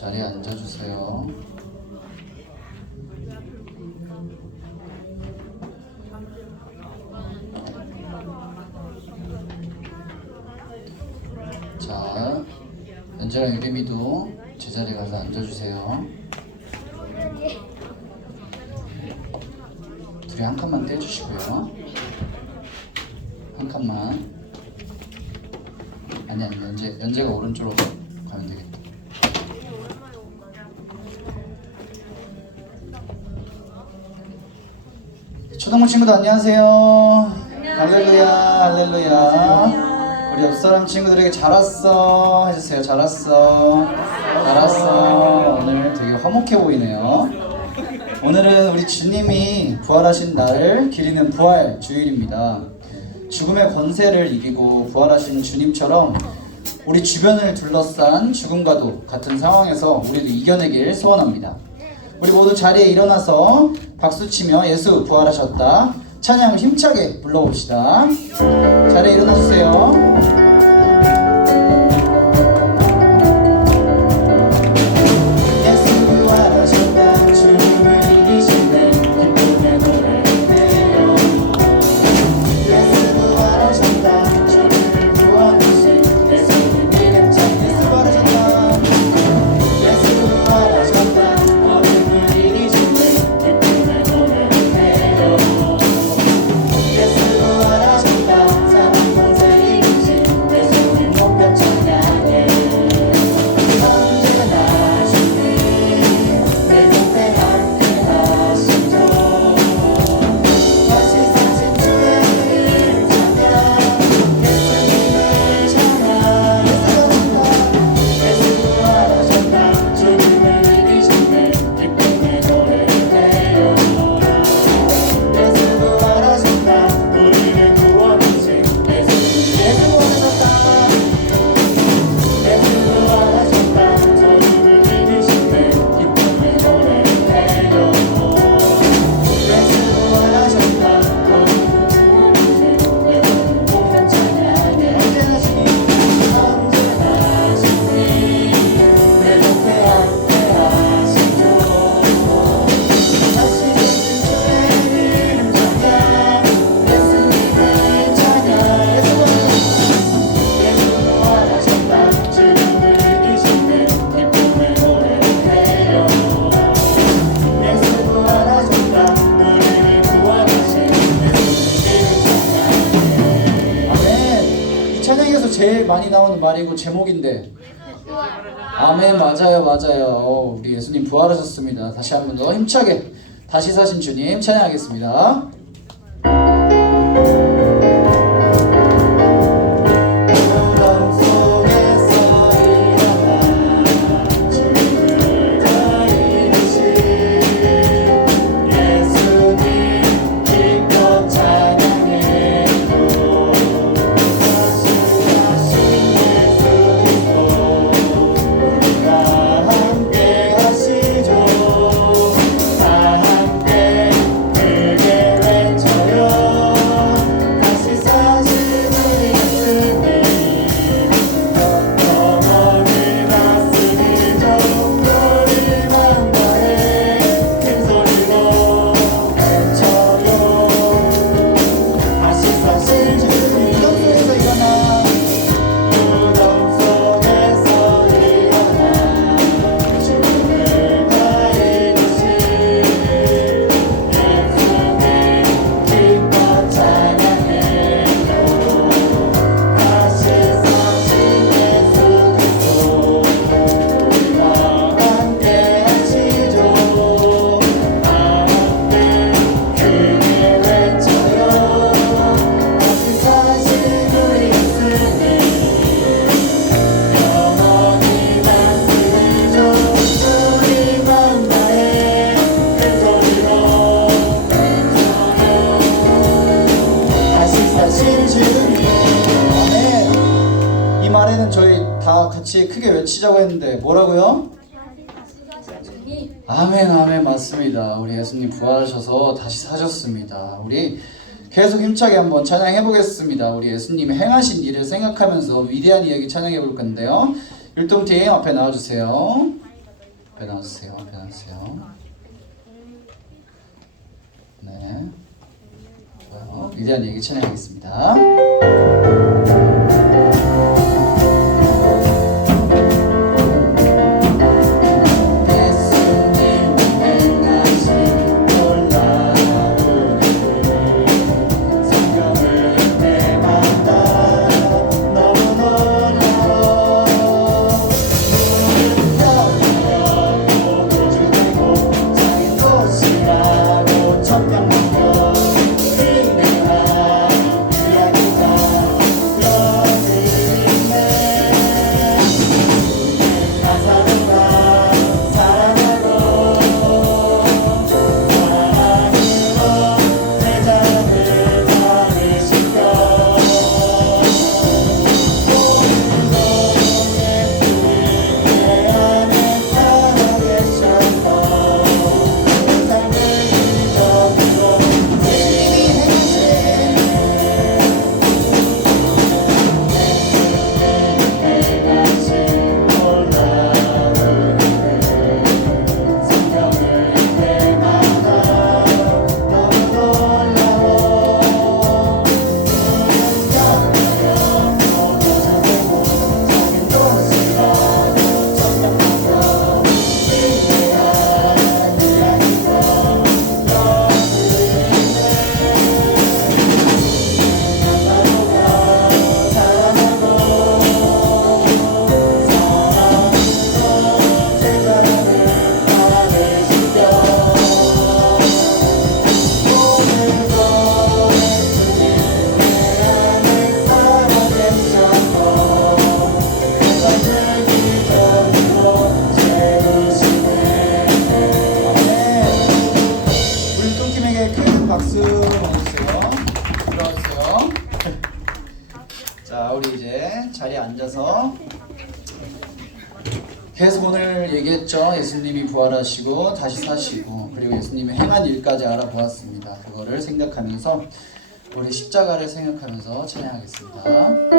자리에 앉아주세요. 자, 연재랑 유림이도 제자리에 가서 앉아주세요. 둘이 한 칸만 떼주시고요. 한 칸만. 아니 연재가 오른쪽으로 가면 되겠다. 초등부 친구들 안녕하세요. 할렐루야 할렐루야. 우리 옆사람 친구들에게 잘 왔어 해주세요. 잘 왔어. 잘 왔어. 오늘 되게 화목해 보이네요. 오늘은 우리 주님이 부활하신 날을 기리는 부활 주일입니다. 죽음의 권세를 이기고 부활하신 주님처럼 우리 주변을 둘러싼 죽음과도 같은 상황에서 우리도 이겨내길 소원합니다. 우리 모두 자리에 일어나서 박수치며 예수 부활하셨다 찬양을 힘차게 불러봅시다. 자리에 일어나주세요. 제일 많이 나오는 말이고 제목인데 아멘. 맞아요. 우리 예수님 부활하셨습니다. 다시 한 번 더 힘차게 다시 사신 주님 찬양하겠습니다. 같이 크게 외치자고 했는데 뭐라고요? 아멘. 맞습니다. 우리 예수님 부활하셔서 다시 사셨습니다. 우리 계속 힘차게 한번 찬양해 보겠습니다. 우리 예수님이 행하신 일을 생각하면서 위대한 이야기 찬양해 볼 건데요. 율동팀 앞에 나와주세요. 앞에 나와주세요. 앞에 나와주세요. 네. 좋아요. 위대한 얘기 찬양하겠습니다. 박수 보내주세요. 들어와주세요. 자, 우리 이제 자리에 앉아서 계속 오늘 얘기했죠. 예수님이 부활하시고 다시 사시고 그리고 예수님이 행한 일까지 알아보았습니다. 그거를 생각하면서 우리 십자가를 생각하면서 찬양하겠습니다.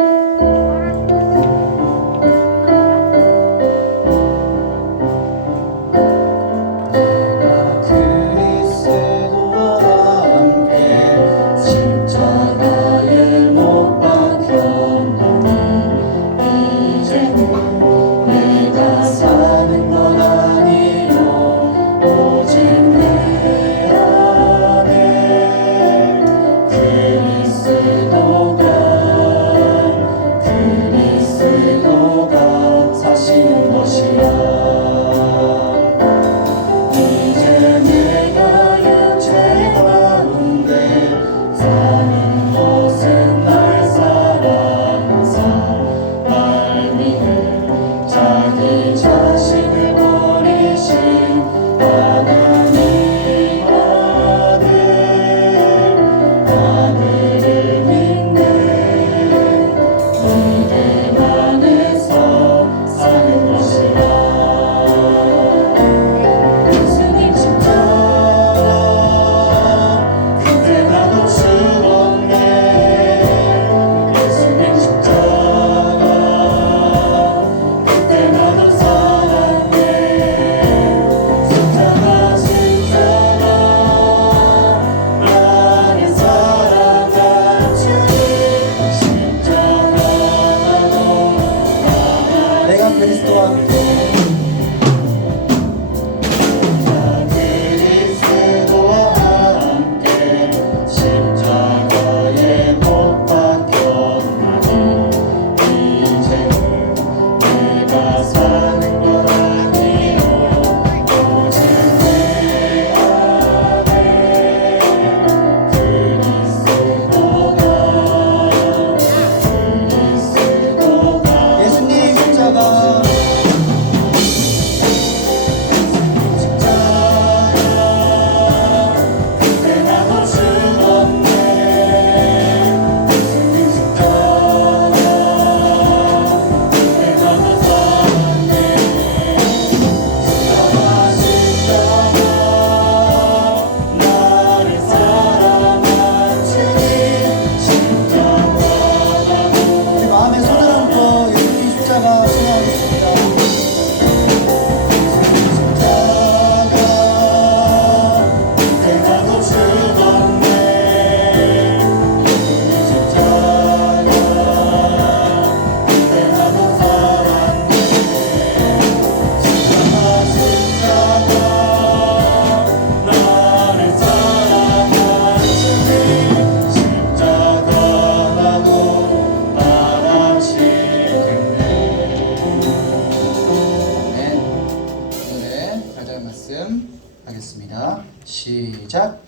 시작.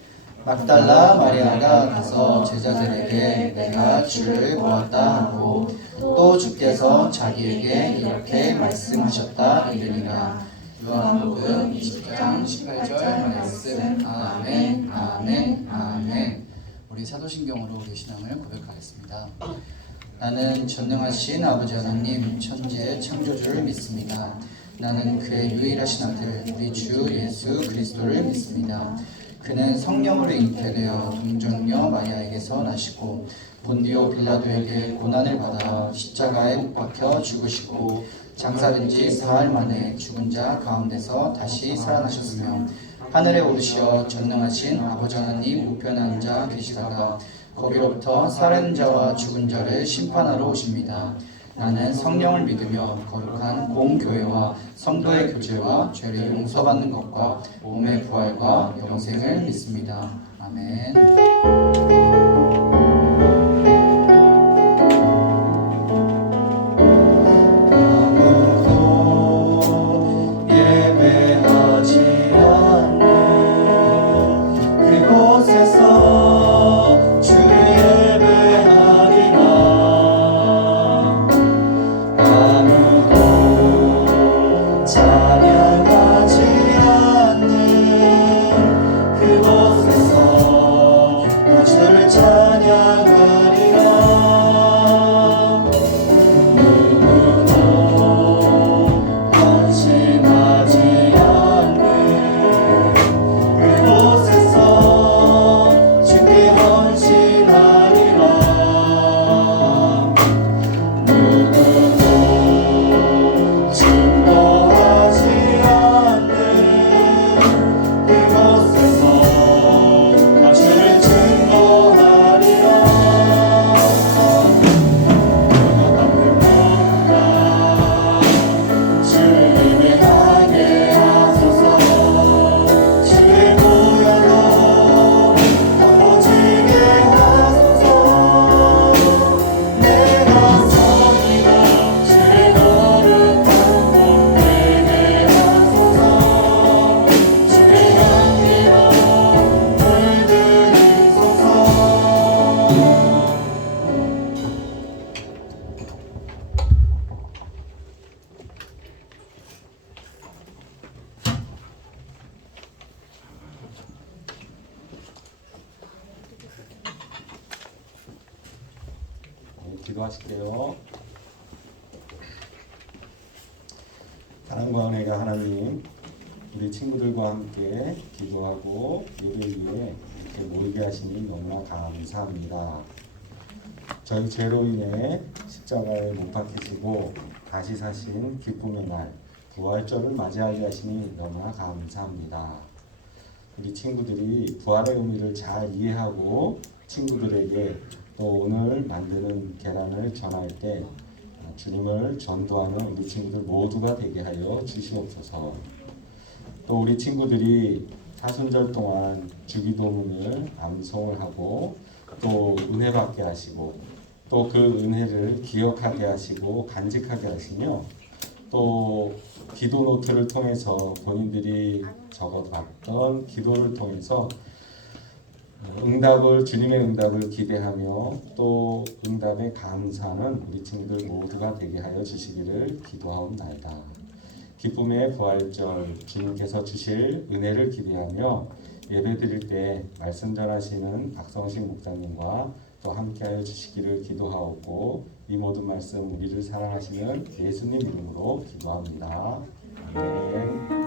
막달라 마리아가 가서 제자들에게 내가 주를 보았다 하고 또 주께서 자기에게 이렇게 말씀하셨다 이르니라. 요한복음 20장 18절 말씀. 아멘 아멘 아멘. 우리 사도신경으로 우리 신앙을 고백하겠습니다. 나는 전능하신 아버지 하나님 천지의 창조주를 믿습니다. 나는 그의 유일하신 아들 우리 주 예수 그리스도를 믿습니다. 그는 성령으로 잉태되어 동정녀 마리아에게서 나시고 본디오 빌라도에게 고난을 받아 십자가에 못 박혀 죽으시고 장사된 지 사흘 만에 죽은 자 가운데서 다시 살아나셨으며 하늘에 오르시어 전능하신 아버지 하나님 우편에 앉아 계시다가 거기로부터 살아있는 자와 죽은 자를 심판하러 오십니다. 나는 성령을 믿으며 거룩한 공교회와 성도의 교제와 죄를 용서받는 것과 몸의 부활과 영생을 믿습니다. 아멘. 아무도 예배하지 않는 그곳에서 주를 예배하리라. 아무도 찬양하지 않는 그곳에서 주를 찬양하리라. 누구도 헌신하지 않는 그곳에서 주께 헌신하리라. 누구도 증거하지 않는 그곳에서 주를 증거하리라. 주를 예배하게 하소서. 주의 보혈로 덮어지게 하소서. 내가 섬기고 주의 거룩한 곳 되게 하소서. 주의 향기로 물들이소서. 기도하실게요. 사랑과 은혜가 하나님, 우리 친구들과 함께 기도하고 예배 위에 이렇게 모이게 하시니 너무나 감사합니다. 저희 죄로 인해 십자가에 못 박히시고 다시 사신 기쁨의 날, 부활절을 맞이하게 하시니 너무나 감사합니다. 우리 친구들이 부활의 의미를 잘 이해하고 친구들에게 또 오늘 만드는 계란을 전할 때 주님을 전도하는 우리 친구들 모두가 되게 하여 주시옵소서. 또 우리 친구들이 사순절 동안 주기도문을 암송을 하고 또 은혜 받게 하시고 또 그 은혜를 기억하게 하시고 간직하게 하시며 또 기도 노트를 통해서 본인들이 적어봤던 기도를 통해서 주님의 응답을 기대하며 또 응답에 감사하는 우리 친구들 모두가 되게 하여 주시기를 기도하옵나이다. 기쁨의 부활절 주님께서 주실 은혜를 기대하며 예배드릴 때 말씀 전하시는 박성식 목사님과 또 함께하여 주시기를 기도하옵고 이 모든 말씀 우리를 사랑하시는 예수님 이름으로 기도합니다. 아멘.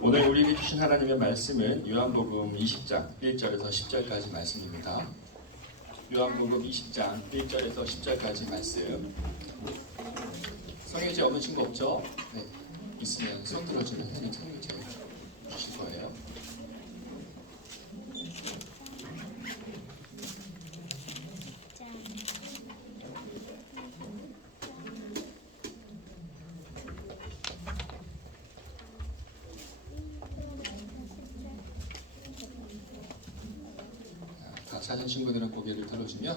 오늘 우리에게 주신 하나님의 말씀은 요한복음 20장 1절에서 10절까지 말씀입니다. 요한복음 20장 1절에서 10절까지 말씀. 성경책 없는 친구 없죠? 네, 있으면 손 들어주면 현이 성경책 주실 거예요. 찾은 친구들은 고개를 들어주며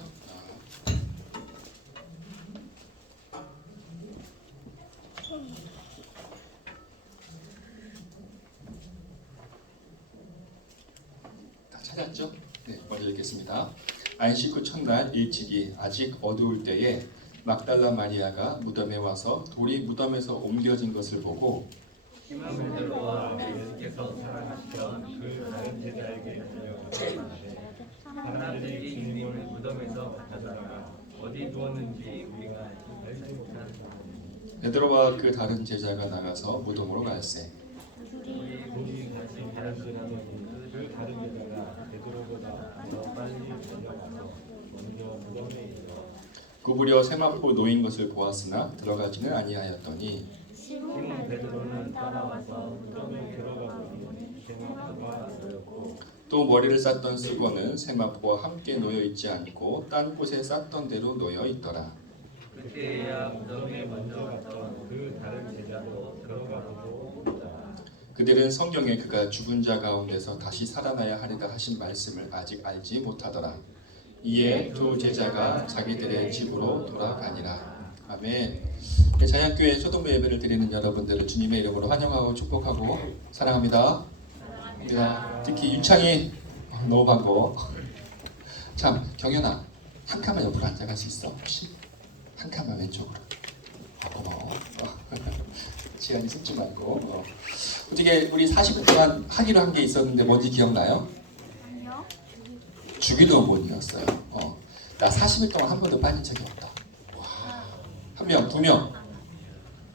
다 찾았죠? 네, 먼저 읽겠습니다. 안식 후 첫날 일찍이 아직 어두울 때에 막달라 마리아가 무덤에 와서 돌이 무덤에서 옮겨진 것을 보고 베드로와 예수께서 살아가시던 그 다른 제자에게 들려가시되 사람들이 주님을 무덤에서 가져다가 어디 두었는지 우리가 알지 못하노니 베드로와 그 다른 제자가 나가서 무덤으로 갈새 우리 다시 가르치라더니 그 다른 제자가 베드로보다 더 빨리 달려가서 먼저 무덤에 이르러 구부려 세마포 놓인 것을 보았으나 들어가지는 아니하였더니 시몬 베드로는 따라와서 무덤에 들어가 보니 세마포가 놓였고 또 머리를 쌌던 수건은 세마포와 함께 놓여 있지 않고 딴 곳에 쌌던 대로 놓여 있더라. 그때야 무덤에 먼저 갔던 그 다른 제자도 들어가 보고 본다. 그들은 성경에 그가 죽은 자 가운데서 다시 살아나야 하리다 하신 말씀을 아직 알지 못하더라. 이에 두 제자가 자기들의 집으로 돌아가니라. 아멘. 자양교회 초등부 예배를 드리는 여러분들을 주님의 이름으로 환영하고 축복하고 사랑합니다. 특히 윤창이 너무 반가워. 참 경연아, 한 칸만 옆으로 앉아갈 수 있어? 혹시? 한 칸만 왼쪽으로. 고마워. 지안이 숨지 말고. 어떻게 우리 40일 동안 하기로 한 게 있었는데 뭔지 기억나요? 아니요. 주기도문이었어요. 나 40일 동안 한 번도 빠진 적이 없다. 와, 한 명, 두 명.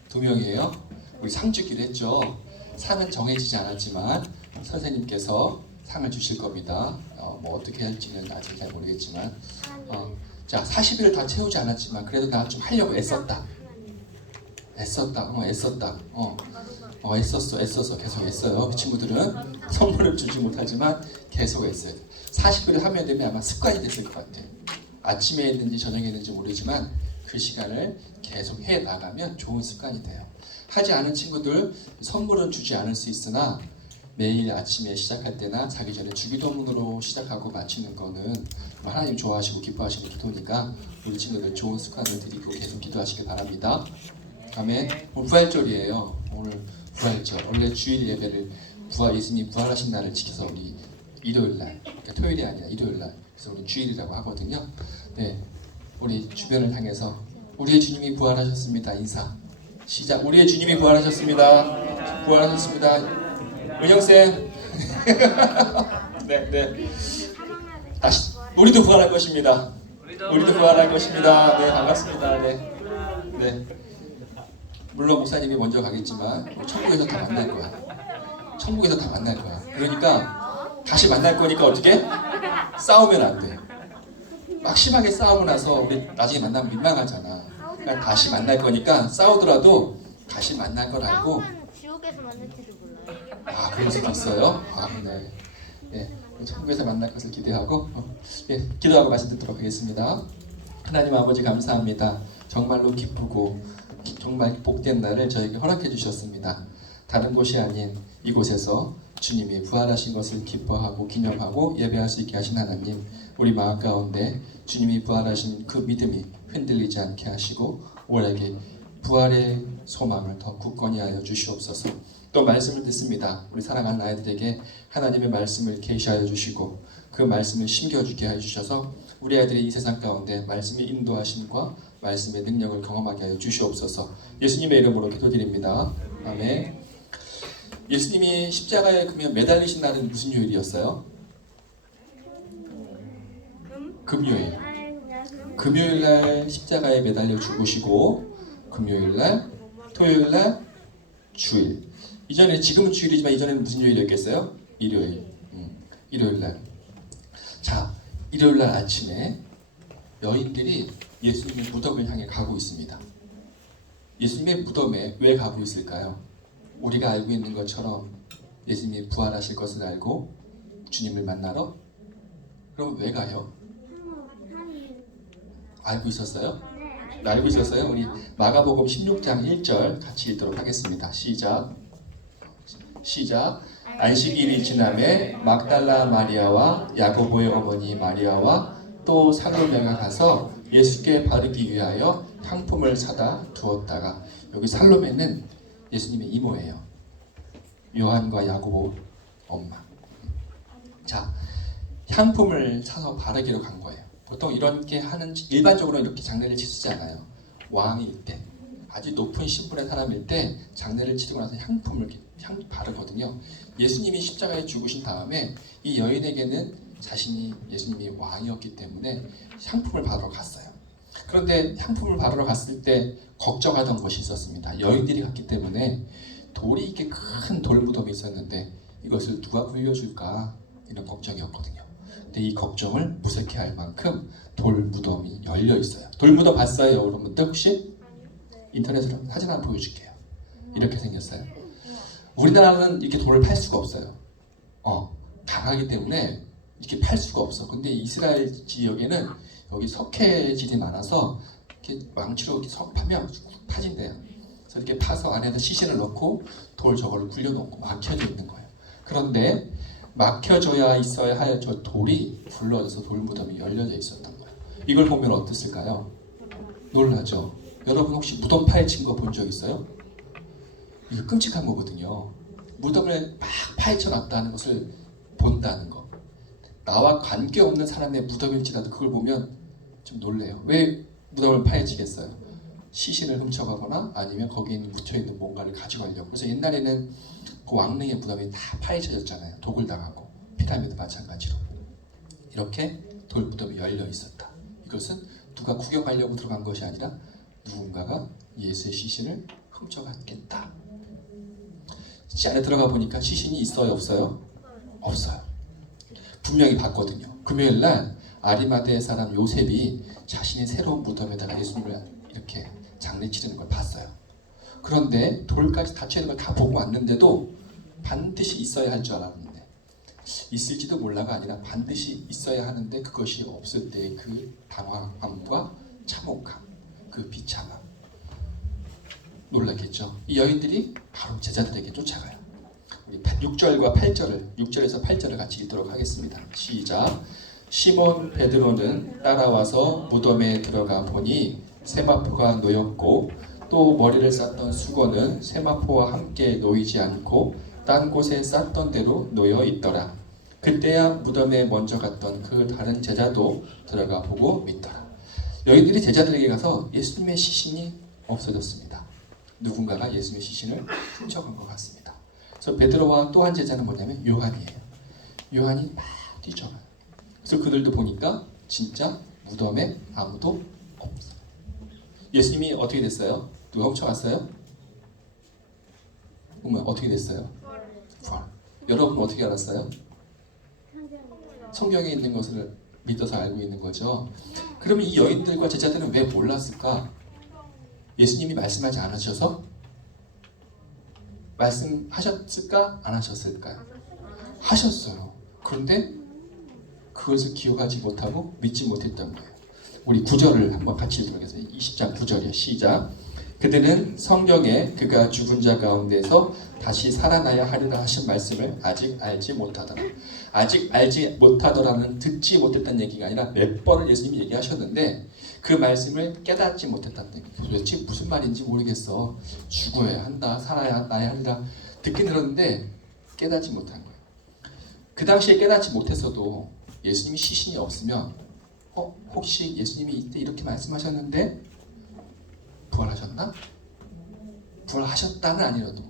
두 명이에요. 우리 상 주기로 했죠. 상은 정해지지 않았지만 선생님께서 상을 주실 겁니다. 뭐 어떻게 할지는 아직 잘 모르겠지만 자 40일을 다 채우지 않았지만 그래도 나 좀 하려고 애썼다. 애썼어. 애써서 계속 애써요. 그 친구들은 선물을 주지 못하지만 계속 애써요. 40일을 하면 되면 아마 습관이 됐을 것 같아요. 아침에 했는지 저녁에 했는지 모르지만 그 시간을 계속 해 나가면 좋은 습관이 돼요. 하지 않은 친구들 선물은 주지 않을 수 있으나 매일 아침에 시작할 때나 자기 전에 주기도문으로 시작하고 마치는 거는 하나님 좋아하시고 기뻐하시는 기도니까 우리 친구들 좋은 습관을 들이고 계속 기도하시길 바랍니다. 아멘. 오늘 부활절이에요. 오늘 부활절. 원래 주일 예배를 예수님 부활하신 날을 지켜서 우리 일요일 날, 그러니까 토요일이 아니라 일요일 날, 그래서 우리 주일이라고 하거든요. 네, 우리 주변을 향해서 우리의 주님이 부활하셨습니다. 인사. 시작. 우리의 주님이 부활하셨습니다. 부활하셨습니다. 은영쌤. 네. 다시 우리도 부활할 것입니다. 우리도 부활할 것입니다. 네, 반갑습니다. 네. 물론 목사님이 먼저 가겠지만 천국에서 다 만날 거야. 천국에서 다 만날 거야. 그러니까 다시 만날 거니까 어떻게? 싸우면 안 돼. 막 심하게 싸우고 나서 우리 나중에 만나면 민망하잖아. 그러니까 다시 만날 거니까 싸우더라도 다시 만날 걸 알고. 싸우면 지옥에서 만날지도 몰라요. 아, 그럴 수도 있어요. 네. 천국에서 만날 것을 기대하고 기도하고 말씀 듣도록 하겠습니다. 하나님 아버지 감사합니다. 정말로 기쁘고 정말 복된 날을 저에게 허락해 주셨습니다. 다른 곳이 아닌 이곳에서 주님이 부활하신 것을 기뻐하고 기념하고 예배할 수 있게 하신 하나님, 우리 마음 가운데 주님이 부활하신 그 믿음이 흔들리지 않게 하시고 우리에게 부활의 소망을 더 굳건히 하여 주시옵소서. 또 말씀을 듣습니다. 우리 사랑하는 아이들에게 하나님의 말씀을 계시하여 주시고 그 말씀을 심겨주게 해주셔서 우리 아이들이 이 세상 가운데 말씀의 인도하심과 말씀의 능력을 경험하게 하여 주시옵소서. 예수님의 이름으로 기도드립니다. 아멘. 예수님이 십자가에 그러면 매달리신 날은 무슨 요일이었어요? 금요일. 금요일 날 십자가에 매달려 죽으시고 금요일 날, 토요일 날, 주일. 이전에 지금은 주일이지만 이전에는 무슨 요일이었겠어요? 일요일. 일요일 날. 자, 일요일 날 아침에 여인들이 예수님의 무덤을 향해 가고 있습니다. 예수님의 무덤에 왜 가고 있을까요? 우리가 알고 있는 것처럼 예수님이 부활하실 것을 알고 주님을 만나러? 그럼 왜 가요? 알고 있었어요? 알고 있었어요? 우리 마가복음 16장 1절 같이 읽도록 하겠습니다. 시작. 안식일이 지남에 막달라 마리아와 야고보의 어머니 마리아와 또 살로메가 가서 예수께 바르기 위하여 향품을 사다 두었다가, 여기 살로메는 예수님의 이모예요. 요한과 야고보 엄마. 자, 향품을 사서 바르기로 간 거예요. 보통 이렇게 하는, 일반적으로 이렇게 장례를 치르지 않아요. 왕일 때, 아주 높은 신분의 사람일 때 장례를 치르고 나서 향품을 바르거든요. 예수님이 십자가에 죽으신 다음에 이 여인에게는 자신이 예수님이 왕이었기 때문에 향품을 바르러 갔어요. 그런데 향품을 바르러 갔을 때 걱정하던 것이 있었습니다. 여인들이 갔기 때문에 돌이 이렇게 큰 돌무덤이 있었는데 이것을 누가 굴려줄까, 이런 걱정이었거든요. 근데 이 걱정을 무색해 할 만큼 돌무덤이 열려 있어요. 돌무덤 봤어요, 여러분들 혹시? 인터넷으로 사진 하나 보여줄게요. 이렇게 생겼어요. 우리나라는 이렇게 돌을 팔 수가 없어요. 강하기 때문에 이렇게 팔 수가 없어. 근데 이스라엘 지역에는 여기 석회질이 많아서 이렇게 망치로 이렇게 파면 쭉 파진대요. 그래서 이렇게 파서 안에다 시신을 넣고 돌 저거를 굴려놓고 막혀져 있는 거예요. 그런데 막혀져야 있어야 할 저 돌이 굴러져서 돌무덤이 열려져 있었던 거예요. 이걸 보면 어땠을까요? 놀라죠? 여러분 혹시 무덤 파헤친 거 본 적 있어요? 이거 끔찍한 거거든요. 무덤을 막 파헤쳐 놨다는 것을 본다는 거. 나와 관계없는 사람의 무덤일지라도 그걸 보면 좀 놀래요. 왜 무덤을 파헤치겠어요? 시신을 훔쳐가거나 아니면 거기에 묻혀있는 뭔가를 가져가려고. 그래서 옛날에는 그 왕릉의 무덤이 다 파헤쳐졌잖아요. 독을 당하고. 피라미드 마찬가지로. 이렇게 돌무덤이 열려 있었다. 이것은 누가 구경하려고 들어간 것이 아니라 누군가가 예수의 시신을 훔쳐갔겠다. 시 안에 들어가 보니까 시신이 있어요, 없어요? 없어요. 분명히 봤거든요. 금요일 날 아리마대 사람 요셉이 자신의 새로운 무덤에다가 예수님을 이렇게 장례 치르는 걸 봤어요. 그런데 돌까지 닫혀 있는 걸 다 보고 왔는데도 반드시 있어야 할 줄 알았는데, 있을지도 몰라가 아니라 반드시 있어야 하는데 그것이 없을 때의 그 당황함과 참혹함, 그 비참함. 놀랐겠죠. 이 여인들이 바로 제자들에게 쫓아가요. 우리 6절과 8절을, 6절에서 8절을 같이 읽도록 하겠습니다. 시작. 시몬 베드로는 따라와서 무덤에 들어가 보니 세마포가 놓였고 또 머리를 쌌던 수건은 세마포와 함께 놓이지 않고 딴 곳에 쌌던 대로 놓여 있더라. 그때야 무덤에 먼저 갔던 그 다른 제자도 들어가 보고 믿더라. 여인들이 제자들에게 가서 예수님의 시신이 없어졌습니다. 누군가가 예수님의 시신을 훔쳐간 것 같습니다. 그래서 베드로와 또 한 제자는 뭐냐면 요한이에요. 요한이 막 뛰쳐가요. 그래서 그들도 보니까 진짜 무덤에 아무도 없어요. 예수님이 어떻게 됐어요? 누가 훔쳐갔어요? 그러면 어떻게 됐어요? 부활. 여러분 어떻게 알았어요? 성경에 있는 것을 믿어서 알고 있는 거죠. 그러면 이 여인들과 제자들은 왜 몰랐을까? 예수님이 말씀하지 않으셔서? 말씀하셨을까? 안 하셨을까요? 하셨어요. 그런데 그것을 기억하지 못하고 믿지 못했던 거예요. 우리 9절을 한번 같이 읽도록 하겠습니다. 20장 9절이요. 시작. 그들은 성경에 그가 죽은 자 가운데서 다시 살아나야 하리라 하신 말씀을 아직 알지 못하더라. 아직 알지 못하더라는 듣지 못했다는 얘기가 아니라 몇 번을 예수님이 얘기하셨는데 그 말씀을 깨닫지 못했다는 얘기. 도대체 무슨 말인지 모르겠어. 죽어야 한다, 살아야 하리라 듣긴 들었는데 깨닫지 못한 거예요. 그 당시에 깨닫지 못했어도 예수님이 시신이 없으면 혹시 예수님이 이때 이렇게 말씀하셨는데 부활하셨나? 부활하셨다는 아니라도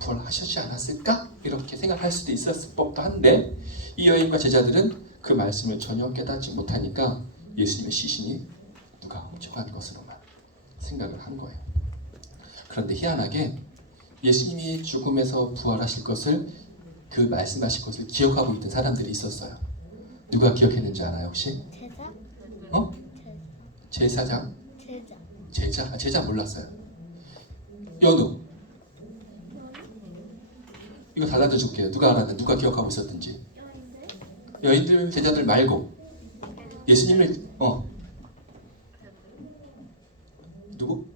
부활하셨지 않았을까? 이렇게 생각할 수도 있었을 법도 한데 이 여인과 제자들은 그 말씀을 전혀 깨닫지 못하니까 예수님의 시신이 누가 훔쳐간 것으로만 생각을 한 거예요. 그런데 희한하게 예수님이 죽음에서 부활하실 것을, 그 말씀하실 것을 기억하고 있던 사람들이 있었어요. 누가 기억했는지 알아요 혹시? 제자? 제사장? 제자. 제자 몰랐어요. 연우. 이거 달라져 줄게요. 누가 알았는지, 누가 기억하고 있었든지. 여인들, 제자들 말고 예수님을 누구?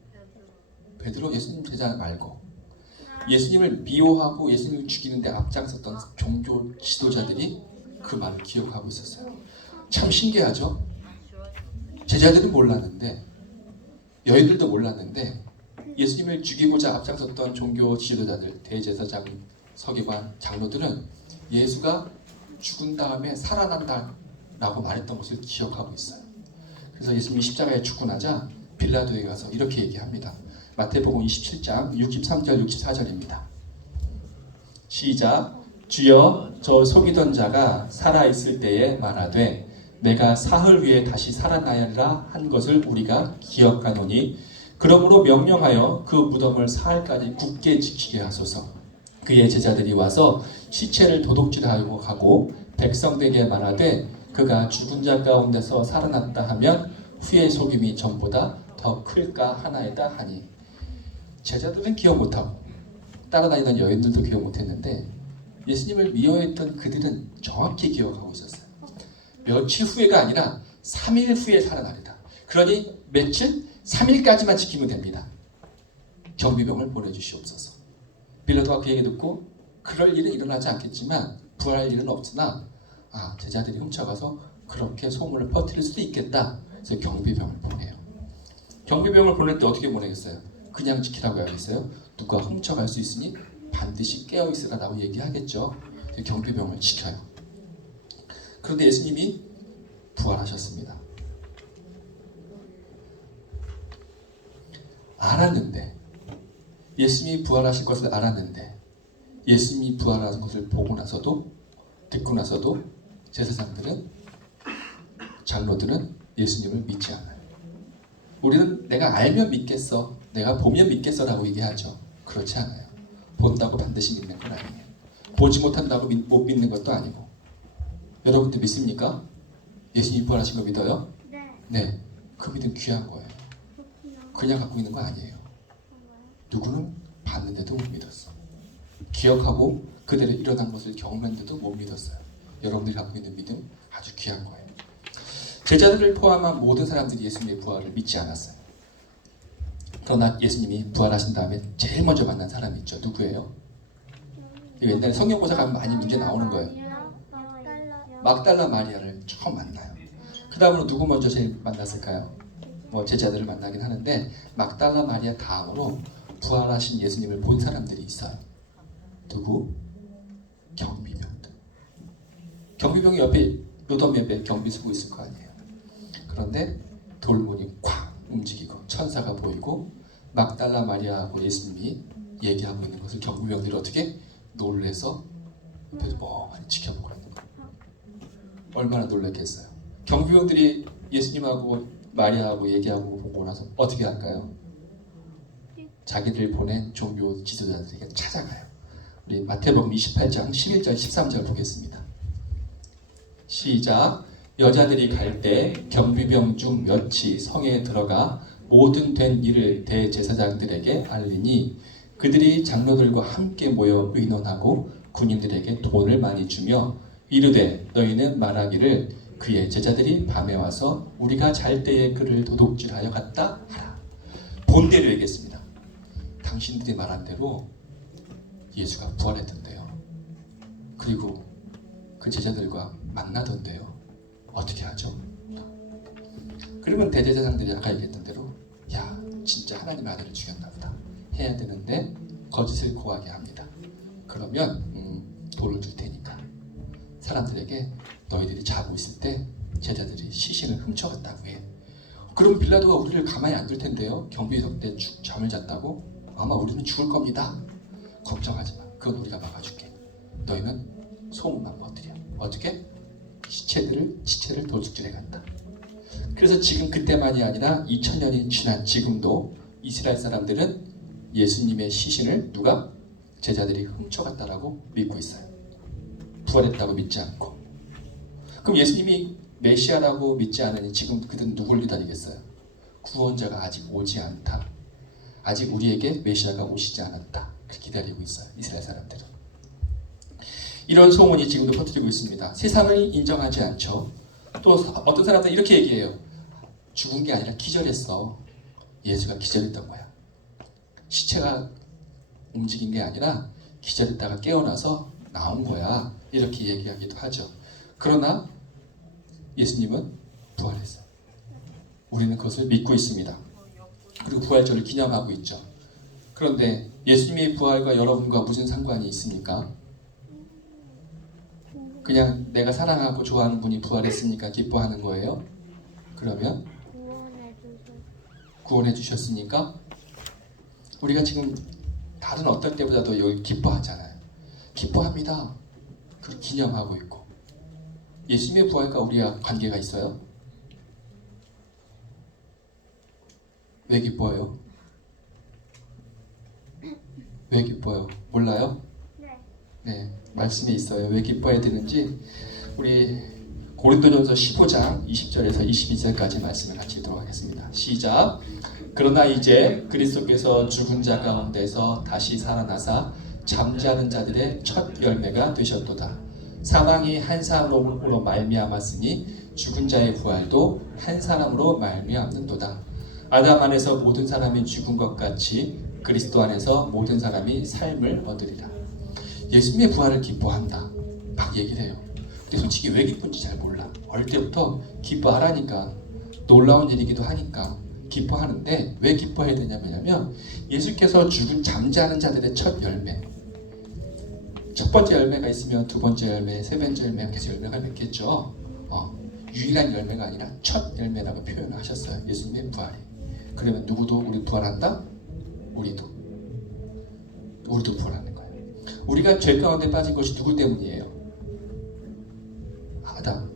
베드로. 예수님 제자 말고 예수님을 미워하고 예수님을 죽이는데 앞장섰던 종교 지도자들이 그 말을 기억하고 있었어요. 참 신기하죠? 제자들은 몰랐는데, 여인들도 몰랐는데, 예수님을 죽이고자 앞장섰던 종교 지도자들, 대제사장, 서기관, 장로들은 예수가 죽은 다음에 살아난다라고 말했던 것을 기억하고 있어요. 그래서 예수님이 십자가에 죽고 나자 빌라도에 가서 이렇게 얘기합니다. 마태복음 27장 63절 64절입니다. 시작. 주여, 저 속이던 자가 살아있을 때에 말하되 내가 사흘 후에 다시 살아나리라 한 것을 우리가 기억하노니 그러므로 명령하여 그 무덤을 사흘까지 굳게 지키게 하소서. 그의 제자들이 와서 시체를 도둑질하고 가고 백성들에게 말하되 그가 죽은 자 가운데서 살아났다 하면 후의 속임이 전보다 더 클까 하나이다 하니. 제자들은 기억 못하고 따라다니던 여인들도 기억 못했는데 예수님을 미워했던 그들은 정확히 기억하고 있었어요. 며칠 후에가 아니라 3일 후에 살아나리다. 그러니 며칠? 3일까지만 지키면 됩니다. 경비병을 보내주시옵소서. 빌라도가 그 얘기 듣고 그럴 일은 일어나지 않겠지만 부활할 일은 없으나 제자들이 훔쳐가서 그렇게 소문을 퍼뜨릴 수도 있겠다. 그래서 경비병을 보내요. 경비병을 보낼 때 어떻게 보내겠어요? 그냥 지키라고 해야겠어요? 누가 훔쳐갈 수 있으니 반드시 깨어있으라고 얘기하겠죠. 경비병을 지켜요. 그런데 예수님이 부활하셨습니다. 알았는데, 예수님이 부활하실 것을 알았는데, 예수님이 부활하신 것을 보고 나서도, 듣고 나서도 제사장들은, 장로들은 예수님을 믿지 않아요. 우리는 내가 알면 믿겠어, 내가 보면 믿겠어라고 얘기하죠. 그렇지 않아요. 본다고 반드시 믿는 건 아니에요. 보지 못한다고 못 믿는 것도 아니고. 여러분들 믿습니까? 예수님이 부활하신 거 믿어요? 네. 그 믿음 귀한 거예요. 그냥 갖고 있는 거 아니에요. 누구는 봤는데도 못 믿었어. 기억하고 그대로 일어난 것을 경험했는데도 못 믿었어요. 여러분들이 갖고 있는 믿음 아주 귀한 거예요. 제자들을 포함한 모든 사람들이 예수님의 부활을 믿지 않았어요. 그러나 예수님이 부활하신 다음에 제일 먼저 만난 사람이 있죠. 누구예요? 이거 옛날에 성경고사 가면 많이 문제 나오는 거예요. 막달라 마리아를 처음 만나요. 그 다음으로 누구 먼저 제일 만났을까요? 제자들을 만나긴 하는데 막달라 마리아 다음으로 부활하신 예수님을 본 사람들이 있어요. 누구? 경비병들. 경비병이 옆에 무덤 옆에 경비 서고 있을 거 아니에요. 그런데 돌문이 콱 움직이고 천사가 보이고 막달라 마리아하고 예수님이 얘기하고 있는 것을 경비병들이 어떻게 놀래서 옆에서 멍하니 지켜보고 있는 거예요. 얼마나 놀랐겠어요. 경비병들이 예수님하고 마리아하고 얘기하고 보고 나서 어떻게 할까요? 자기들 보낸 종교 지도자들에게 찾아가요. 우리 마태복음 28장 11절 13절 보겠습니다. 시작. 여자들이 갈 때 경비병 중 몇이 성에 들어가 모든 된 일을 대제사장들에게 알리니 그들이 장로들과 함께 모여 의논하고 군인들에게 돈을 많이 주며 이르되 너희는 말하기를 그의 제자들이 밤에 와서 우리가 잘 때에 그를 도둑질하여 갔다 하라. 본대로 얘기했습니다. 당신들이 말한 대로 예수가 부활했던데요. 그리고 그 제자들과 만나던데요. 어떻게 하죠? 그러면 대제사장들이 아까 얘기했던 대로 야 진짜 하나님의 아들을 죽였나 보다 해야 되는데 거짓을 고하게 합니다. 그러면 돈을 줄 테니까 사람들에게 너희들이 자고 있을 때 제자들이 시신을 훔쳐갔다고 해. 그럼 빌라도가 우리를 가만히 안 둘 텐데요. 경비석 때 잠을 잤다고? 아마 우리는 죽을 겁니다. 걱정하지 마. 그건 우리가 막아줄게. 너희는 소문만 퍼뜨려. 어떻게? 시체를 도둑질해 간다. 그래서 지금 그때만이 아니라 2000년이 지난 지금도 이스라엘 사람들은 예수님의 시신을 누가? 제자들이 훔쳐갔다라고 믿고 있어요. 부활했다고 믿지 않고. 그럼 예수님이 메시아라고 믿지 않으니 지금 그들은 누굴 기다리겠어요? 구원자가 아직 오지 않다. 아직 우리에게 메시아가 오시지 않았다. 그렇게 기다리고 있어요. 이스라엘 사람들은. 이런 소문이 지금도 퍼뜨리고 있습니다. 세상을 인정하지 않죠. 또 어떤 사람들은 이렇게 얘기해요. 죽은 게 아니라 기절했어. 예수가 기절했던 거야. 시체가 움직인 게 아니라 기절했다가 깨어나서 나온 거야. 이렇게 얘기하기도 하죠. 그러나 예수님은 부활했어요. 우리는 그것을 믿고 있습니다. 그리고 부활절을 기념하고 있죠. 그런데 예수님의 부활과 여러분과 무슨 상관이 있습니까? 그냥 내가 사랑하고 좋아하는 분이 부활했으니까 기뻐하는 거예요? 그러면 구원해 주셨으니까 우리가 지금 다른 어떤 때보다도 여기 기뻐하잖아요. 기뻐합니다. 그리고 기념하고 있고. 예수님의 부활과 우리가 관계가 있어요? 왜 기뻐요? 왜 기뻐요? 몰라요? 네, 말씀이 있어요. 왜 기뻐해야 되는지 우리 고린도전서 15장 20절에서 22절까지 말씀을 같이 읽도록 하겠습니다. 시작. 그러나 이제 그리스도께서 죽은 자 가운데서 다시 살아나사 잠자는 자들의 첫 열매가 되셨도다. 사망이 한 사람으로 말미암았으니 죽은 자의 부활도 한 사람으로 말미암는도다. 아담 안에서 모든 사람이 죽은 것 같이 그리스도 안에서 모든 사람이 삶을 얻으리라. 예수님의 부활을 기뻐한다. 막 얘기를 해요. 근데 솔직히 왜 기쁜지 잘 몰라. 어릴 때부터 기뻐하라니까, 놀라운 일이기도 하니까 기뻐하는데, 왜 기뻐해야 되냐면 예수께서 죽은 잠자는 자들의 첫 열매, 첫 번째 열매가 있으면 두 번째 열매, 세 번째 열매가 계속 열매가 맺겠죠. 유일한 열매가 아니라 첫 열매라고 표현을 하셨어요. 예수님의 부활이. 그러면 누구도 우리 부활한다? 우리도 부활하는 거예요. 우리가 죄 가운데 빠진 것이 누구 때문이에요? 아담,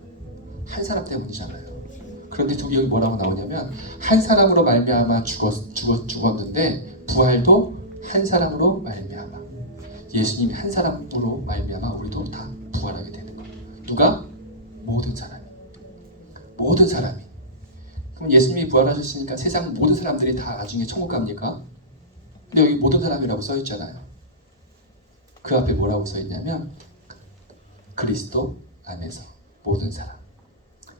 한 사람 때문이잖아요. 그런데 여기 뭐라고 나오냐면 한 사람으로 말미암아 죽었는데 부활도 한 사람으로 말미암아. 예수님이 한 사람으로 말미암아 우리도 다 부활하게 되는 거예요. 누가? 모든 사람이. 모든 사람이. 그럼 예수님이 부활하셨으니까 세상 모든 사람들이 다 나중에 천국 갑니까? 근데 여기 모든 사람이라고 써 있잖아요. 그 앞에 뭐라고 써 있냐면 그리스도 안에서 모든 사람.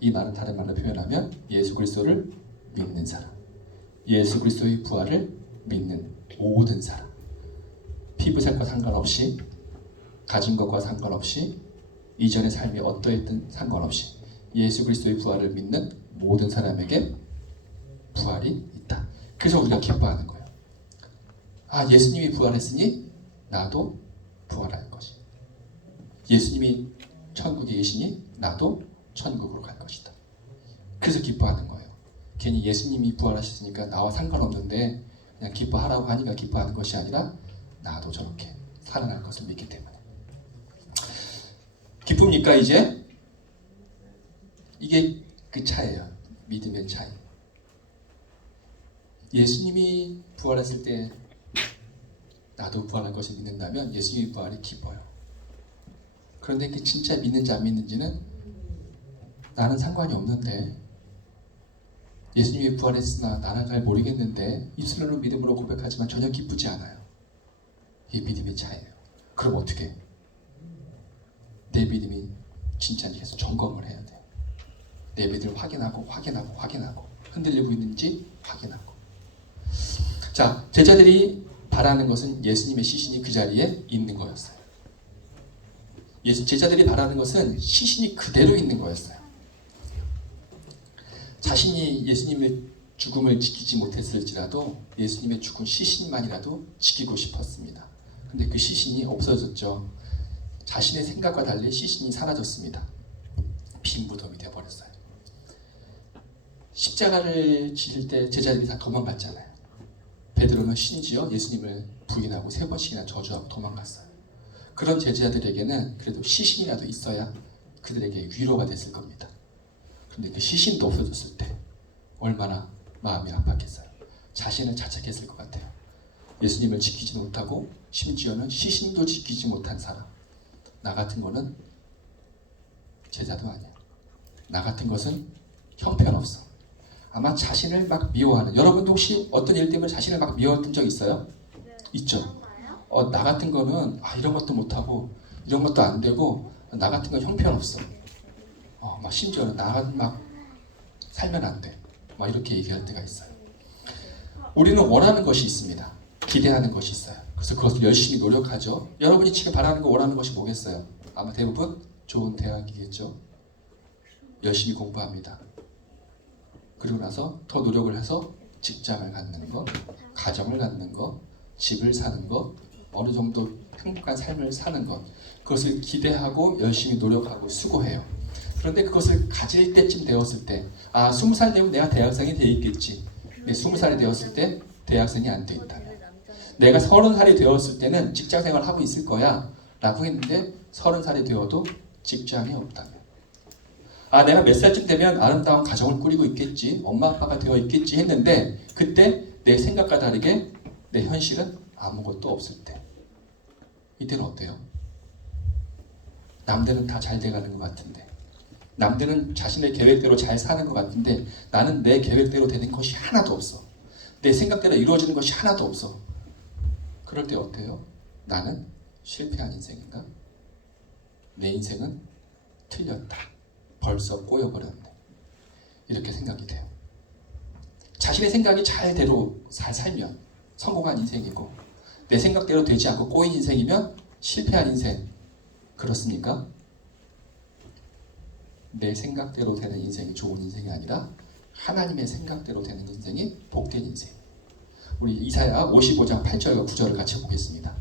이 말은 다른 말로 표현하면 예수 그리스도를 믿는 사람, 예수 그리스도의 부활을 믿는 모든 사람. 피부색과 상관없이, 가진 것과 상관없이, 이전의 삶이 어떠했든 상관없이 예수 그리스도의 부활을 믿는 모든 사람에게 부활이 있다. 그래서 우리가 기뻐하는 거예요. 아, 예수님이 부활했으니 나도 부활할 것이. 예수님이 천국에 계시니 나도 천국으로 갈 것이다. 그래서 기뻐하는 거예요. 괜히 예수님이 부활하셨으니까 나와 상관없는데 그냥 기뻐하라고 하니까 기뻐하는 것이 아니라 나도 저렇게 살아날 것을 믿기 때문에. 기쁩니까 이제? 이게 그 차이예요. 믿음의 차이. 예수님이 부활했을 때 나도 부활할 것을 믿는다면 예수님의 부활이 기뻐요. 그런데 그 진짜 믿는지 안 믿는지는 나는 상관이 없는데, 예수님이 부활했으나 나는 잘 모르겠는데 입술로는 믿음으로 고백하지만 전혀 기쁘지 않아요. 이게 믿음의 차이예요. 그럼 어떻게 해? 내 믿음이 진짜인지 계속 점검을 해야 돼요. 내 믿음을 확인하고 흔들리고 있는지 확인하고. 자, 제자들이 바라는 것은 예수님의 시신이 그 자리에 있는 거였어요. 제자들이 바라는 것은 시신이 그대로 있는 거였어요. 자신이 예수님의 죽음을 지키지 못했을지라도 예수님의 죽은 시신만이라도 지키고 싶었습니다. 근데 그 시신이 없어졌죠. 자신의 생각과 달리 시신이 사라졌습니다. 빈 무덤이 되어버렸어요. 십자가를 지을 때 제자들이 다 도망갔잖아요. 베드로는 심지어 예수님을 부인하고 3번씩이나 저주하고 도망갔어요. 그런 제자들에게는 그래도 시신이라도 있어야 그들에게 위로가 됐을 겁니다. 그런데 그 시신도 없어졌을 때 얼마나 마음이 아팠겠어요. 자신을 자책했을 것 같아요. 예수님을 지키지 못하고 심지어는 시신도 지키지 못한 사람. 나 같은 거는 제자도 아니야. 나 같은 것은 형편없어. 아마 자신을 막 미워하는, 여러분도 혹시 어떤 일 때문에 자신을 막 미워했던 적 있어요? 네. 있죠. 나 같은 거는 이런 것도 못하고 이런 것도 안 되고 나 같은 건 형편없어. 막 심지어는 나는 막 살면 안 돼. 막 이렇게 얘기할 때가 있어요. 우리는 원하는 것이 있습니다. 기대하는 것이 있어요. 그래서 그것을 열심히 노력하죠. 여러분이 지금 바라는 거 원하는 것이 뭐겠어요? 아마 대부분 좋은 대학이겠죠. 열심히 공부합니다. 그리고 나서 더 노력을 해서 직장을 갖는 것, 가정을 갖는 것, 집을 사는 것, 어느 정도 행복한 삶을 사는 것, 그것을 기대하고 열심히 노력하고 수고해요. 그런데 그것을 가질 때쯤 되었을 때, 20살 되면 내가 대학생이 돼 있겠지. 근데 20살이 되었을 때 대학생이 안 돼 있다. 내가 30살이 되었을 때는 직장생활을 하고 있을 거야 라고 했는데 30살이 되어도 직장이 없다면, 내가 몇 살쯤 되면 아름다운 가정을 꾸리고 있겠지, 엄마 아빠가 되어 있겠지 했는데 그때 내 생각과 다르게 내 현실은 아무것도 없을 때, 이때는 어때요? 남들은 다 잘 돼가는 것 같은데, 남들은 자신의 계획대로 잘 사는 것 같은데 나는 내 계획대로 되는 것이 하나도 없어. 내 생각대로 이루어지는 것이 하나도 없어. 그럴 때 어때요? 나는 실패한 인생인가? 내 인생은 틀렸다. 벌써 꼬여버렸네. 이렇게 생각이 돼요. 자신의 생각이 잘대로 잘 살면 성공한 인생이고, 내 생각대로 되지 않고 꼬인 인생이면 실패한 인생. 그렇습니까? 내 생각대로 되는 인생이 좋은 인생이 아니라 하나님의 생각대로 되는 인생이 복된 인생. 우리 이사야 55장 8절과 9절을 같이 보겠습니다.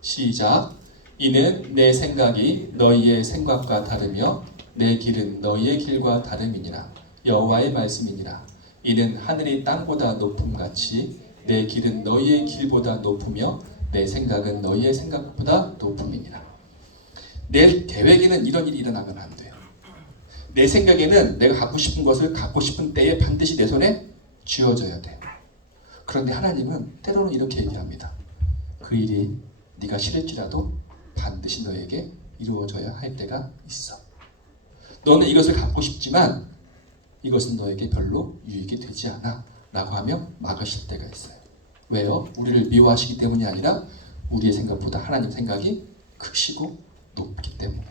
시작. 이는 내 생각이 너희의 생각과 다르며 내 길은 너희의 길과 다름이니라. 여호와의 말씀이니라. 이는 하늘이 땅보다 높음같이 내 길은 너희의 길보다 높으며 내 생각은 너희의 생각보다 높음이니라. 내 계획에는 이런 일이 일어나면 안 돼요. 내 생각에는 내가 갖고 싶은 것을 갖고 싶은 때에 반드시 내 손에 쥐어져야 돼요. 그런데 하나님은 때로는 이렇게 얘기합니다. 그 일이 네가 싫을지라도 반드시 너에게 이루어져야 할 때가 있어. 너는 이것을 갖고 싶지만 이것은 너에게 별로 유익이 되지 않아 라고 하며 막으실 때가 있어요. 왜요? 우리를 미워하시기 때문이 아니라 우리의 생각보다 하나님 생각이 크시고 높기 때문에.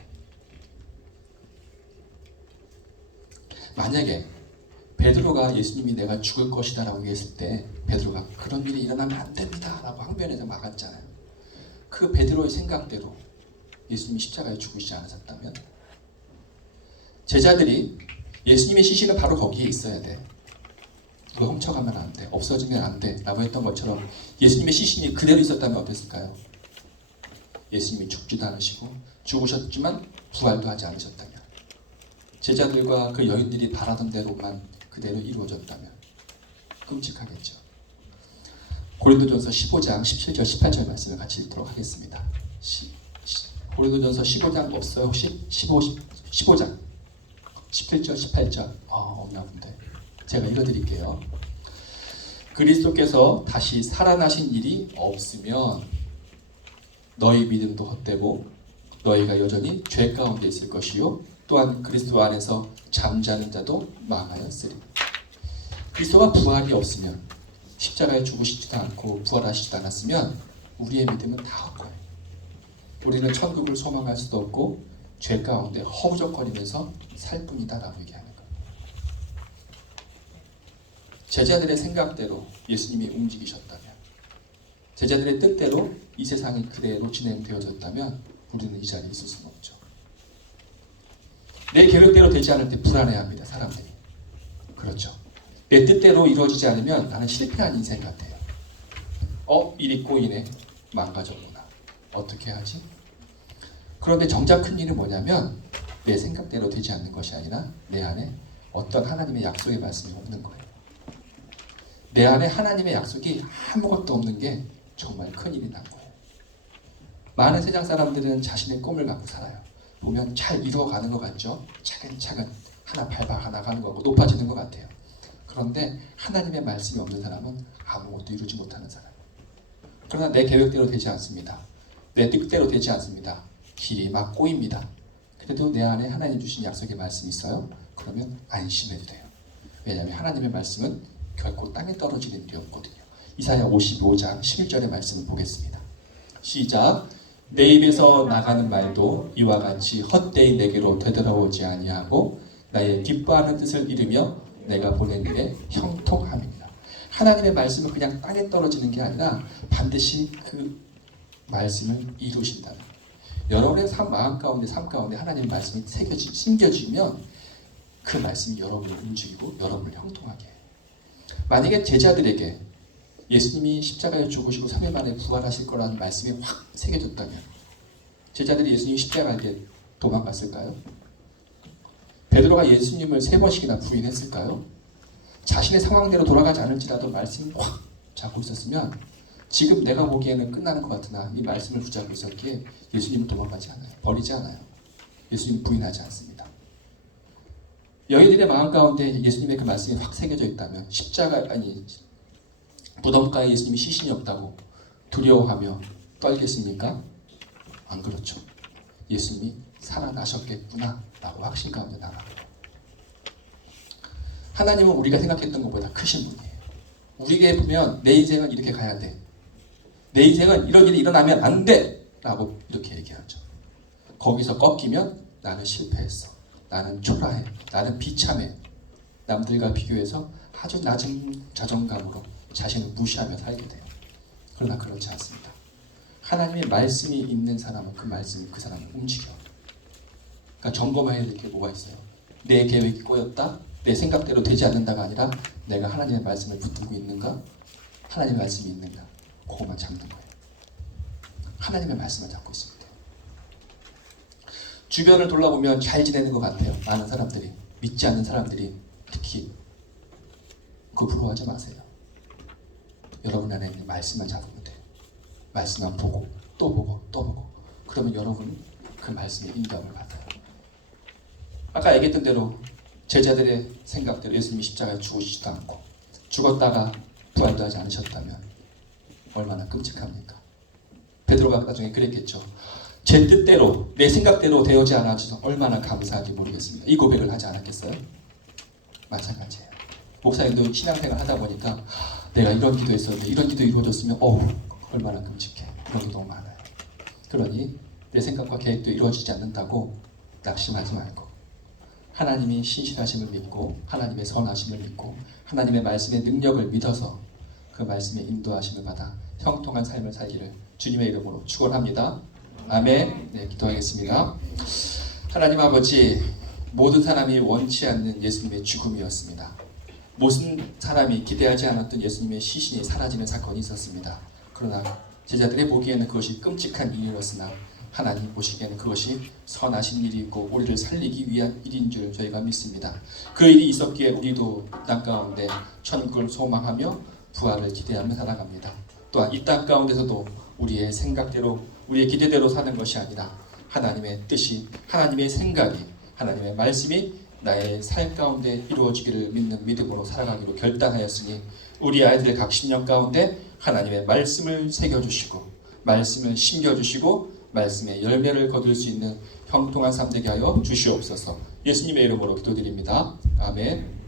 만약에 베드로가 예수님이 내가 죽을 것이다 라고 얘기했을 때 베드로가 그런 일이 일어나면 안 됩니다 라고 항변해서 막았잖아요. 그 베드로의 생각대로 예수님이 십자가에 죽으시지 않으셨다면, 제자들이 예수님의 시신은 바로 거기에 있어야 돼, 그거 훔쳐가면 안 돼, 없어지면 안 돼 라고 했던 것처럼 예수님의 시신이 그대로 있었다면 어땠을까요? 예수님이 죽지도 않으시고 죽으셨지만 부활도 하지 않으셨다면, 제자들과 그 여인들이 바라던 대로만 그대로 이루어졌다면 끔찍하겠죠. 고린도전서 15장 17절 18절 말씀을 같이 읽도록 하겠습니다. 고린도전서 15장 없어요 혹시? 15장 17절 18절. 없나 본데 제가 읽어드릴게요. 그리스도께서 다시 살아나신 일이 없으면 너희 믿음도 헛되고 너희가 여전히 죄 가운데 있을 것이요 또한 그리스도 안에서 잠자는 자도 망하였으리. 그리스도가 부활이 없으면, 십자가에 죽으시지도 않고 부활하시지도 않았으면 우리의 믿음은 다 헛거예요. 우리는 천국을 소망할 수도 없고 죄 가운데 허우적거리면서 살 뿐이다 라고 얘기하는 거예요. 제자들의 생각대로 예수님이 움직이셨다면, 제자들의 뜻대로 이 세상이 그대로 진행되어졌다면 우리는 이 자리에 있을 수는 없죠. 내 계획대로 되지 않을 때 불안해합니다, 사람들이. 그렇죠. 내 뜻대로 이루어지지 않으면 나는 실패한 인생 같아요. 일이 꼬이네, 망가졌구나, 어떻게 하지? 그런데 정작 큰 일은 뭐냐면 내 생각대로 되지 않는 것이 아니라 내 안에 어떤 하나님의 약속의 말씀이 없는 거예요. 내 안에 하나님의 약속이 아무것도 없는 게 정말 큰일이 난 거예요. 많은 세상 사람들은 자신의 꿈을 갖고 살아요. 보면 잘 이루어가는 것 같죠? 차근차근 하나 밟아 하나 가는 거고 높아지는 것 같아요. 그런데 하나님의 말씀이 없는 사람은 아무것도 이루지 못하는 사람. 그러나 내 계획대로 되지 않습니다. 내 뜻대로 되지 않습니다. 길이 막 꼬입니다. 그래도 내 안에 하나님 주신 약속의 말씀이 있어요. 그러면 안심해도 돼요. 왜냐하면 하나님의 말씀은 결코 땅에 떨어지는 일이 없거든요. 이사야 55장 11절의 말씀을 보겠습니다. 시작. 내 입에서 나가는 말도 이와 같이 헛되이 내게로 되돌아오지 아니하고 나의 기뻐하는 뜻을 이루며 내가 보낸 일에 형통함입니다. 하나님의 말씀은 그냥 땅에 떨어지는 게 아니라 반드시 그 말씀을 이루신다는 거예요. 여러분의 마음 가운데 삶 가운데 하나님의 말씀이 심겨지면 그 말씀이 여러분을 움직이고 여러분을 형통하게 해요. 만약에 제자들에게 예수님이 십자가에 죽으시고 3일 만에 부활하실 거라는 말씀이 확 새겨졌다면 제자들이 예수님이 십자가에 도망갔을까요? 베드로가 예수님을 3번씩이나 부인했을까요? 자신의 상황대로 돌아가지 않을지라도 말씀을 확 잡고 있었으면 지금 내가 보기에는 끝나는 것 같으나 이 말씀을 붙잡고 있었기에 예수님은 도망가지 않아요. 버리지 않아요. 예수님 부인하지 않습니다. 여인들의 마음 가운데 예수님의 그 말씀이 확 새겨져 있다면 무덤가에 예수님이 시신이 없다고 두려워하며 떨겠습니까? 안 그렇죠. 예수님이 살아나셨겠구나 라고 확신 가운데 나가요. 하나님은 우리가 생각했던 것보다 크신 분이에요. 우리에게 보면 내 인생은 이렇게 가야 돼. 내 인생은 이런 일이 일어나면 안 돼! 라고 이렇게 얘기하죠. 거기서 꺾이면 나는 실패했어. 나는 초라해. 나는 비참해. 남들과 비교해서 아주 낮은 자존감으로 자신을 무시하며 살게 돼요. 그러나 그렇지 않습니다. 하나님의 말씀이 있는 사람은 그 말씀이 그 사람을 움직여. 그러니까 점검해야 될 게 뭐가 있어요. 내 계획이 꼬였다? 내 생각대로 되지 않는다가 아니라 내가 하나님의 말씀을 붙들고 있는가? 하나님의 말씀이 있는가? 그것만 잡는 거예요. 하나님의 말씀을 잡고 있으면 돼요. 주변을 돌아보면 잘 지내는 것 같아요. 많은 사람들이. 믿지 않는 사람들이 특히 그거 부러워하지 마세요. 여러분 안에 있는 말씀만 잡으면 돼요. 말씀만 보고 또 보고 또 보고 그러면 여러분은 그 말씀의 인도함을 받아요. 아까 얘기했던 대로 제자들의 생각대로 예수님이 십자가에 죽으시지도 않고 죽었다가 부활도 하지 않으셨다면 얼마나 끔찍합니까? 베드로가 나중에 그랬겠죠. 제 뜻대로 내 생각대로 되어지 않아서 얼마나 감사한지 모르겠습니다. 이 고백을 하지 않았겠어요? 마찬가지예요. 목사님도 신앙생활 하다 보니까 내가 이런 기도했었는데 이런 기도 이루어졌으면 얼마나 끔찍해. 그런 게 너무 많아요. 그러니 내 생각과 계획도 이루어지지 않는다고 낙심하지 말고 하나님이 신실하심을 믿고 하나님의 선하심을 믿고 하나님의 말씀의 능력을 믿어서 그 말씀의 인도하심을 받아 형통한 삶을 살기를 주님의 이름으로 축원합니다. 아멘. 네, 기도하겠습니다. 하나님 아버지, 모든 사람이 원치 않는 예수님의 죽음이었습니다. 모든 사람이 기대하지 않았던 예수님의 시신이 사라지는 사건이 있었습니다. 그러나 제자들이 보기에는 그것이 끔찍한 일이었으나 하나님 보시기에는 그것이 선하신 일이고 우리를 살리기 위한 일인 줄 저희가 믿습니다. 그 일이 있었기에 우리도 땅 가운데 천국을 소망하며 부활을 기대하며 살아갑니다. 또한 이 땅 가운데서도 우리의 생각대로 우리의 기대대로 사는 것이 아니라 하나님의 뜻이 하나님의 생각이 하나님의 말씀이 나의 삶 가운데 이루어지기를 믿는 믿음으로 살아가기로 결단하였으니 우리 아이들의 각 심령 가운데 하나님의 말씀을 새겨주시고 말씀을 심겨주시고 말씀의 열매를 거둘 수 있는 형통한 삶 되게 하여 주시옵소서. 예수님의 이름으로 기도드립니다. 아멘.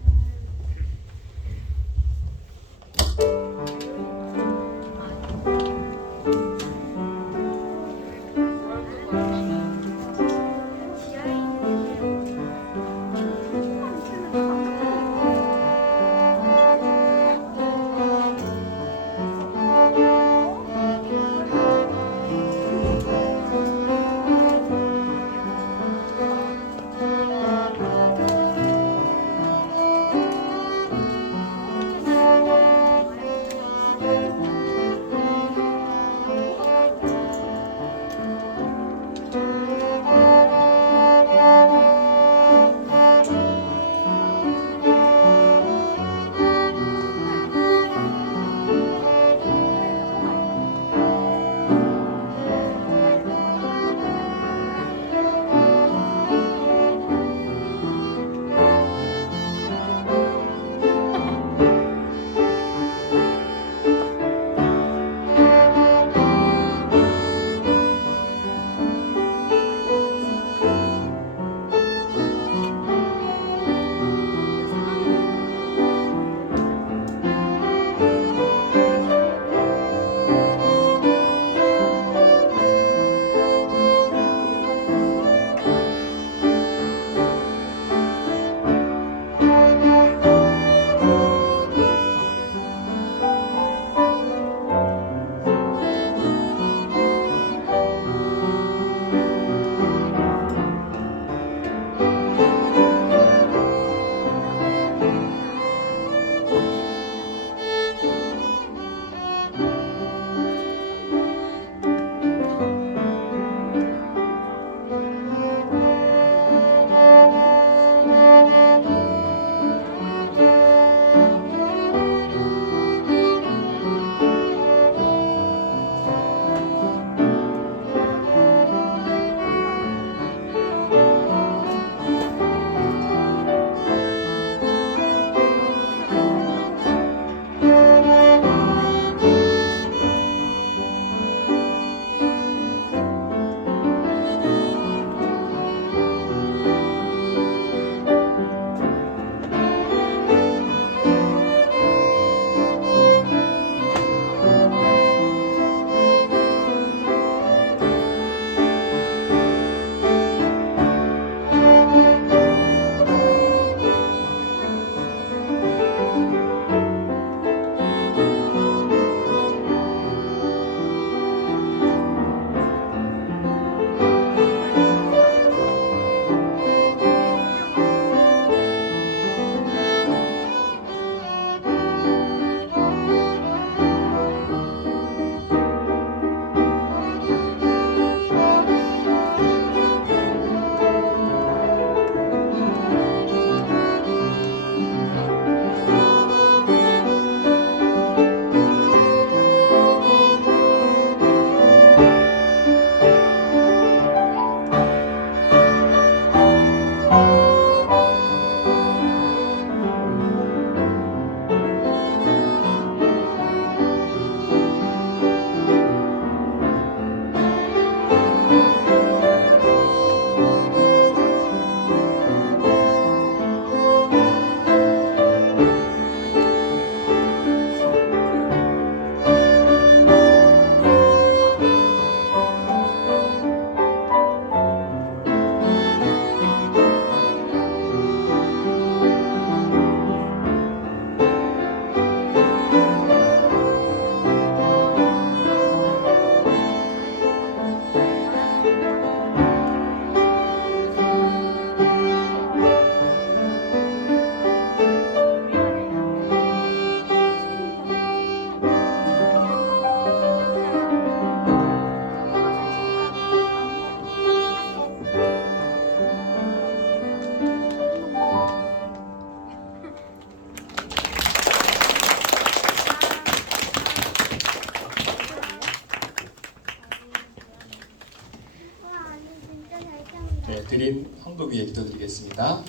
드린 헌금 위에 기도드리겠습니다.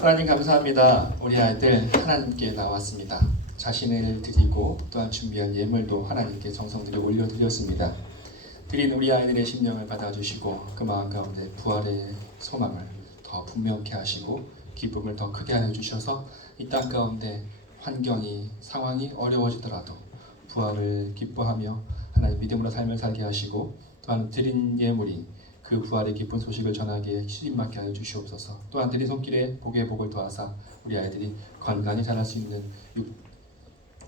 하나님 감사합니다. 우리 아이들 하나님께 나왔습니다. 자신을 드리고 또한 준비한 예물도 하나님께 정성들여 올려드렸습니다. 드린 우리 아이들의 심령을 받아주시고 그 마음 가운데 부활의 소망을 더 분명케 하시고 기쁨을 더 크게 하여 주셔서 이 땅 가운데 환경이 상황이 어려워지더라도 부활을 기뻐하며 하나님 믿음으로 삶을 살게 하시고 또한 드린 예물이 그 부활의 기쁜 소식을 전하기에 시임맞게 하여 주시옵소서. 또한 드린 손길에 복의 복을 더하사 우리 아이들이 건강히 자랄 수 있는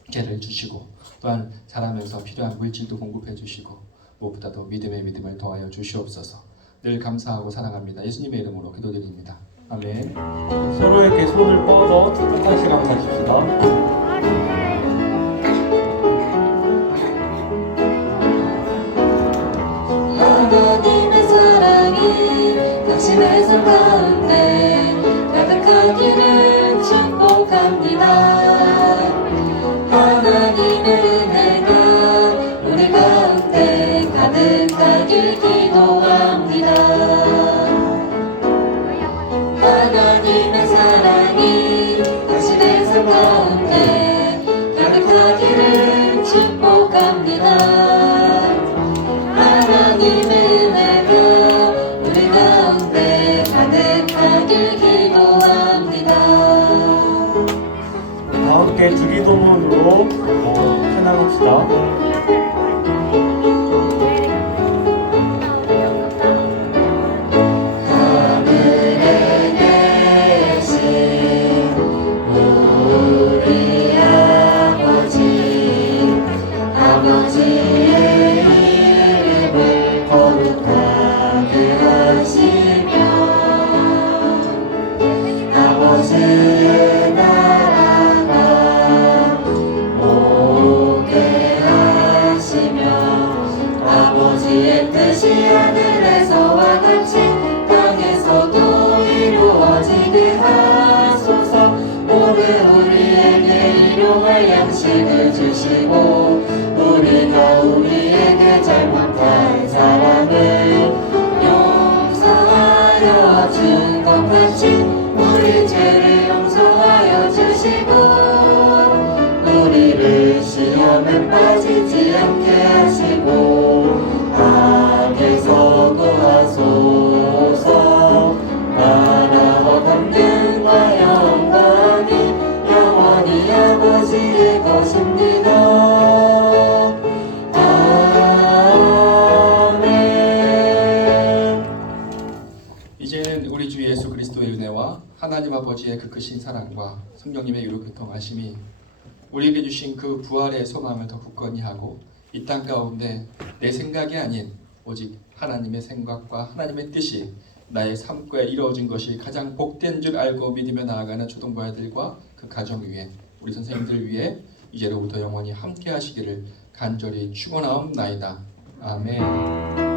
육계를 주시고 또한 자라면서 필요한 물질도 공급해 주시고 무엇보다도 믿음의 믿음을 더하여 주시옵소서. 늘 감사하고 사랑합니다. 예수님의 이름으로 기도드립니다. 아멘. 서로에게 손을 뻗어 따뜻한 시간 가집시다. 하나님의 사랑이 당신의 삶 가운데 가득하기를 축복합니다. 하나님의 은혜가 우리 가운데 가득하길 기도합니다. 하나님의 사랑이 당신의 삶 가운데 가득하기를 축복합니다. 하나님의 은혜가 우리 가운데 가득하길 기도합니다. 다 함께 주기도문으로 찬양합시다. 하늘에 계신 우리 아버지, 아버지의 이름을 거룩하게 하시며 아버지의 나라가 오게 하시며 아버지의 뜻이 하늘에서와 같이 땅에서도 이루어지게 하소서. 오늘 우리에게 일용할 양식을 주시고 우리가 우리에게 잘못한 사람을 용서하여 준 것 같이 우리 죄를 용서하여 주시고 우리를 시험에 빠지지 않게 하시고 악에서 구하소서. 나라와 권능과 영광이 영원히 아버지의 것입니다. 아멘. 이제는 우리 주 예수 그리스도의 은혜와 하나님 아버지의 그 크신 사랑과 성령님의 유로교통하심이 우리에게 주신 그 부활의 소망을 더 굳건히 하고 이 땅 가운데 내 생각이 아닌 오직 하나님의 생각과 하나님의 뜻이 나의 삶과 이루어진 것이 가장 복된 줄 알고 믿으며 나아가는 초등부아들과 그 가정 위에 우리 선생님들 위해 이제로부터 영원히 함께 하시기를 간절히 축원하옵나이다. 아멘.